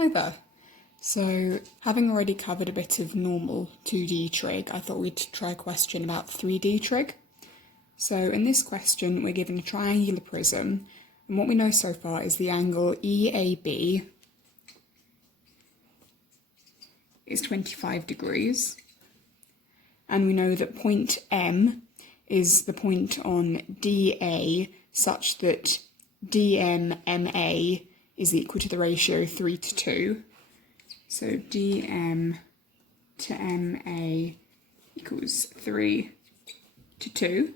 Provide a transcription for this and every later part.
Hi there. So, having already covered a bit of normal 2D trig, I thought we'd try a question about 3D trig. So in this question, we're given a triangular prism, and what we know so far is the angle EAB is 25 degrees, and we know that point M is the point on DA such that DMMA is equal to the ratio 3 to 2. So DM to MA equals 3 to 2.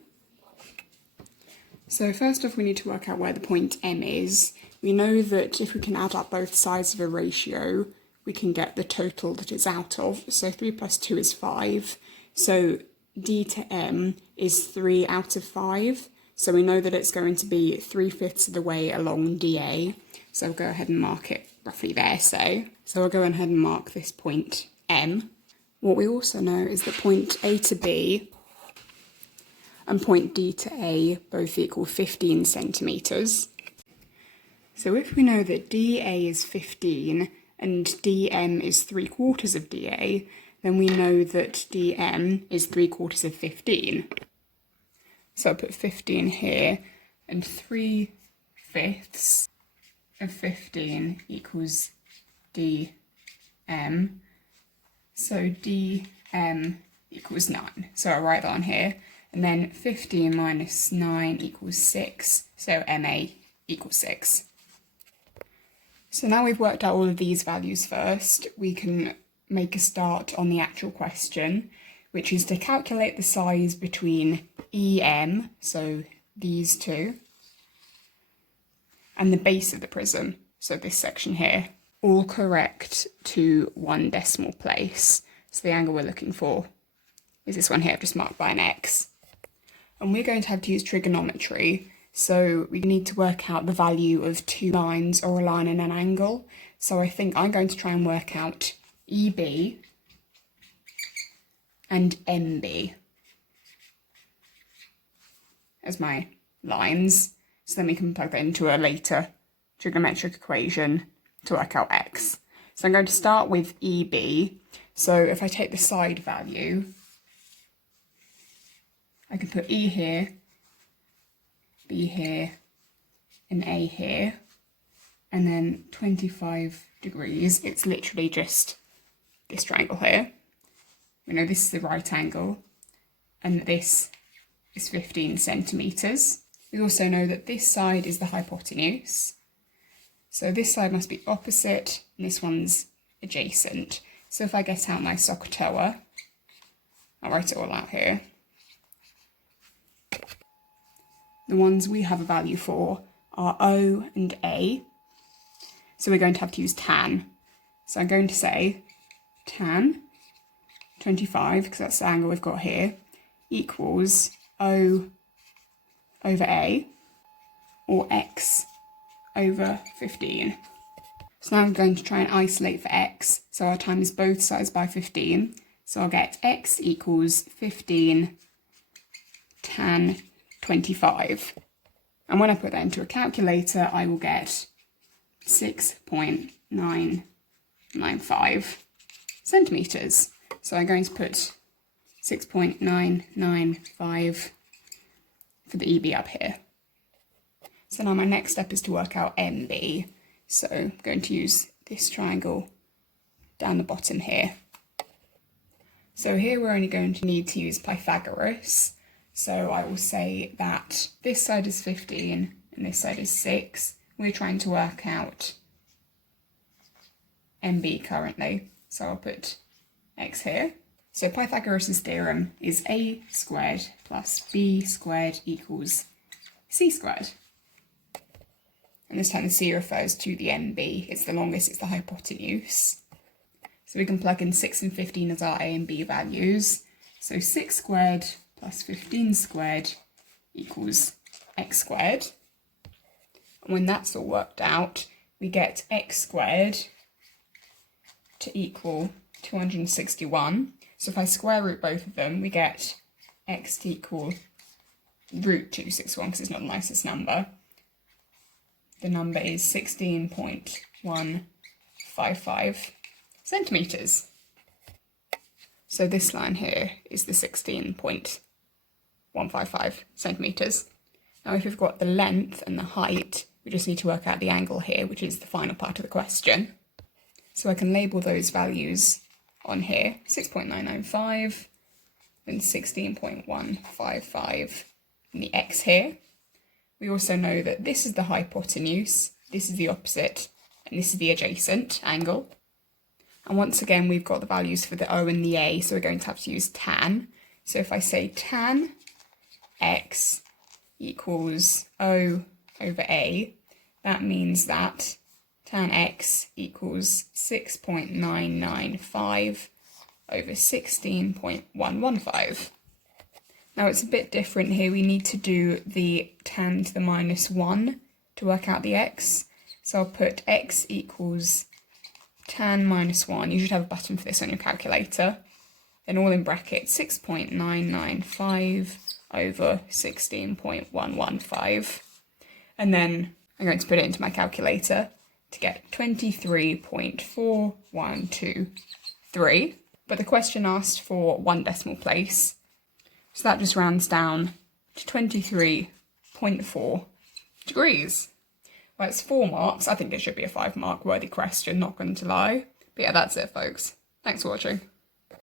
So first off, we need to work out where the point M is. We know that if we can add up both sides of a ratio, we can get the total that it's out of. So 3 plus 2 is 5. So D to M is 3 out of 5. So we know that it's going to be 3/5 of the way along DA. So we'll go ahead and mark it roughly there. So I'll go ahead and mark this point M. What we also know is that point A to B and point D to A both equal 15 centimetres. So if we know that DA is 15 and DM is 3/4 of DA, then we know that DM is 3/4 of 15. So I'll put 15 here, and 3/5 of 15 equals DM. So DM equals 9. So I'll write that on here. And then 15 minus 9 equals 6. So MA equals 6. So now we've worked out all of these values first, we can make a start on the actual question, which is to calculate the size between EM, so these two, and the base of the prism, so this section here, all correct to 1 decimal place. So the angle we're looking for is this one here, just marked by an X. And we're going to have to use trigonometry, so we need to work out the value of 2 lines or a line and an angle. So I think I'm going to try and work out EB and MB as my lines, so then we can plug that into a later trigonometric equation to work out X. So I'm going to start with EB. So if I take the side value, I can put E here, B here, and A here, and then 25 degrees, it's literally just this triangle here. We know this is the right angle, and that this is 15 centimetres. We also know that this side is the hypotenuse. So this side must be opposite, and this one's adjacent. So if I get out my SOHCAHTOA, I'll write it all out here. The ones we have a value for are O and A. So we're going to have to use tan. So I'm going to say tan 25, because that's the angle we've got here, equals O over A, or X over 15. So now I'm going to try and isolate for X. So I'll times both sides by 15. So I'll get X equals 15 tan 25. And when I put that into a calculator, I will get 6.995 centimetres. So I'm going to put 6.995 for the EB up here. So now my next step is to work out MB. So I'm going to use this triangle down the bottom here. So here we're only going to need to use Pythagoras. So I will say that this side is 15 and this side is 6. We're trying to work out MB currently. So I'll put X here. So Pythagoras' theorem is a squared plus b squared equals c squared. And this time the c refers to the MB. It's the longest, it's the hypotenuse. So we can plug in 6 and 15 as our a and b values. So 6 squared plus 15 squared equals x squared. And when that's all worked out, we get x squared to equal 261. So if I square root both of them, we get x to equal root 261, because it's not the nicest number. The number is 16.14 1.55 centimetres. So this line here is the 16.155 centimetres. Now if we've got the length and the height, we just need to work out the angle here, which is the final part of the question. So I can label those values on here, 6.995 and 16.155 in the x here. We also know that this is the hypotenuse, this is the opposite, and this is the adjacent angle. And once again, we've got the values for the O and the A, so we're going to have to use tan. So if I say tan x equals O over A, that means that tan x equals 6.995 over 16.115. Now it's a bit different here. We need to do the tan to the minus 1 to work out the x. So I'll put x equals tan minus 1. You should have a button for this on your calculator. Then all in brackets, 6.995 over 16.115. And then I'm going to put it into my calculator to get 23.4123. But the question asked for 1 decimal place, so that just rounds down to 23.4 degrees. Well, it's 4 marks. I think it should be a 5 mark worthy question, not going to lie. But yeah, that's it, folks. Thanks for watching.